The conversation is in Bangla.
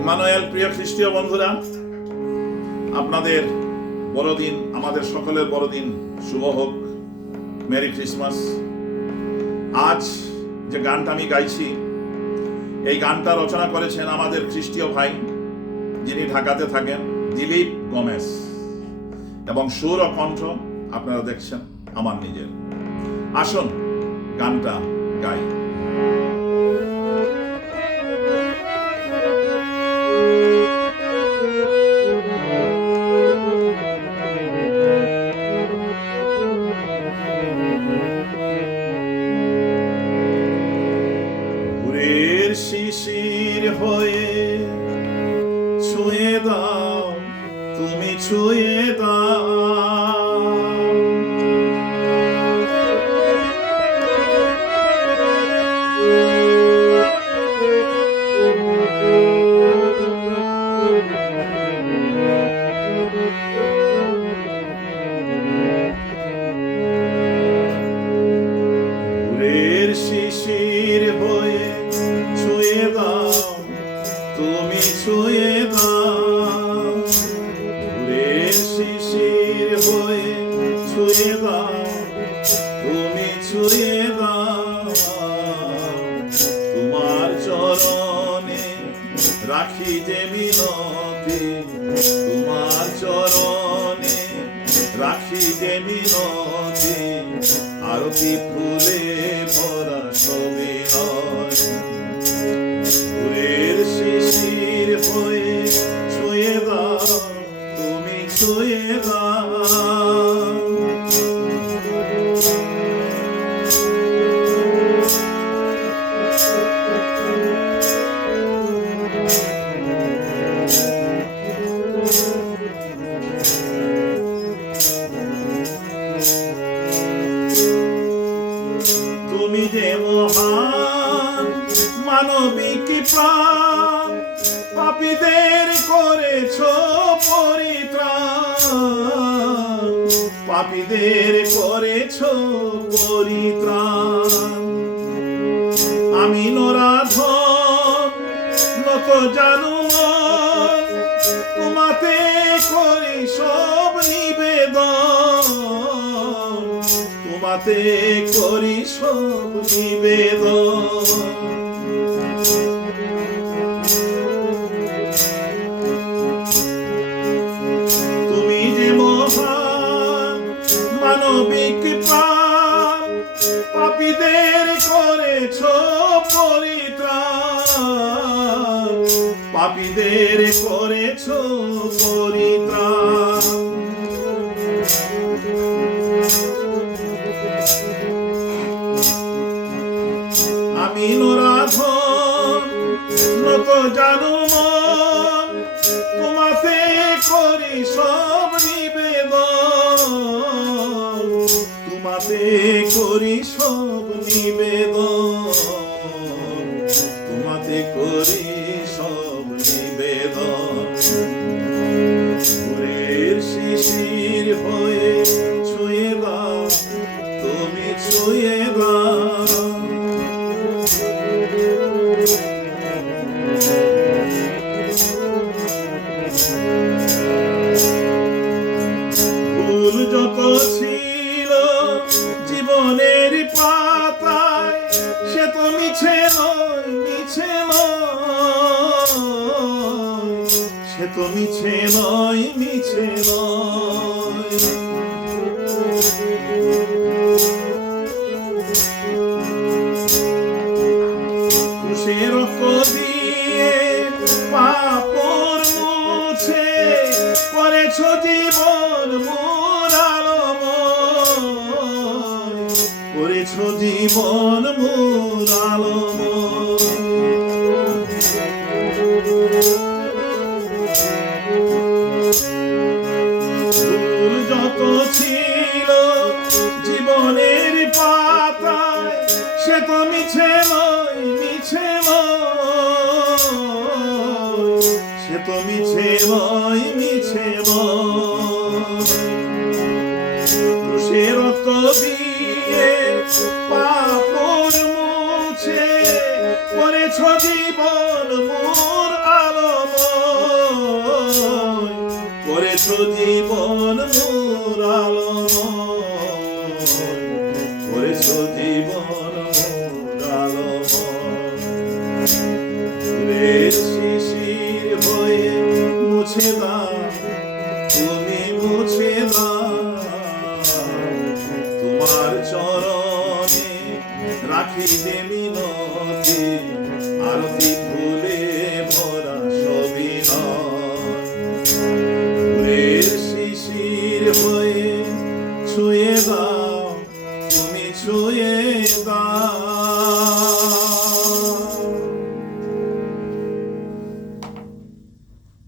ইম্মানুয়েল প্রিয় খ্রিস্টীয় বন্ধুরা, আপনাদের বড়দিন, আমাদের সকলের বড়দিন শুভ হোক। Merry Christmas. আজ যে গানটা আমি গাইছি, এই গানটা রচনা করেছেন আমাদের খ্রিস্টীয় ভাই, যিনি ঢাকাতে থাকেন, দিলীপ গমেশ, এবং সুর ও কণ্ঠ আপনারা দেখছেন আমার নিজের। আসুন গানটা গাই। শিশির হয়ে ছুঁয়ে দাও, তুমি ছুঁয়ে দাও, ভোরের শিশির হয়ে ছুঁয়ে দাও, তুমি ছুঁয়ে দাও, ভোরের শিশির হয়ে ছুঁয়ে দাও, তুমি ছুঁয়ে দাও, তোমার চরণে রাখি যে মিনতি, তোমার চরণে রাখি যে মিনতি, আরতি ফুলে ভরা সবিনয়, ভোরের শিশির হয়ে ছুঁয়ে দাও, তুমি ছুঁয়ে দাও। তুমি যে মহান মানবিক প্রাণ, পাপীদের করেছ পরিত্রাণ, পাপীদের করেছ পরিত্রাণ। আমি নরাধম নত জানু মন, তোমাতে করি সব নিবেদন, তোমাতে করি সব নিবেদন। তুমি যে মহান মানবিক প্রাণ, পাপীদের করেছ পরিত্রাণ, পাপীদের করেছ পরিত্রাণ। আমি নরাধম নত জানু মন, তোমাতে করি সব নিবেদন, তোমাতে করি সব নিবেদন, তোমাতে করি সব নিবেদন। ভোরের শিশির হয়ে ছুঁয়ে দাও, তুমি ছুঁয়ে দাও, ভুল যত ছিল জীবনের পাতায়, সে তো মিছে নয়, মিছে নয়, সে তো মিছে নয়, মিছে নয়। ক্রুশের রক্ত দিয়ে পাপর মুছে করেছ জীবন মোর আলোময়, করেছ জীবন মোর আলোময়। ভুল যত ছিল জীবনের পাতায়, সে তো মিছে নয়, মিছে নয়, সে তো মিছে নয়, মিছে নয়। ক্রুশের রক্ত দিয়ে পাপর মুছে করেছ জীবন মোর আলোময়, করেছো জীবন মোর আলোময়, করেছো জীবন মোর আলোময়। ফুলের শিশির হয়ে মুছে দাও, তুমি মুছে দাও, তোমার চরণে রাখিতে মিনতি, আরতি ফুলে ভরা সবিনয়। ফুলের শিশির হয়ে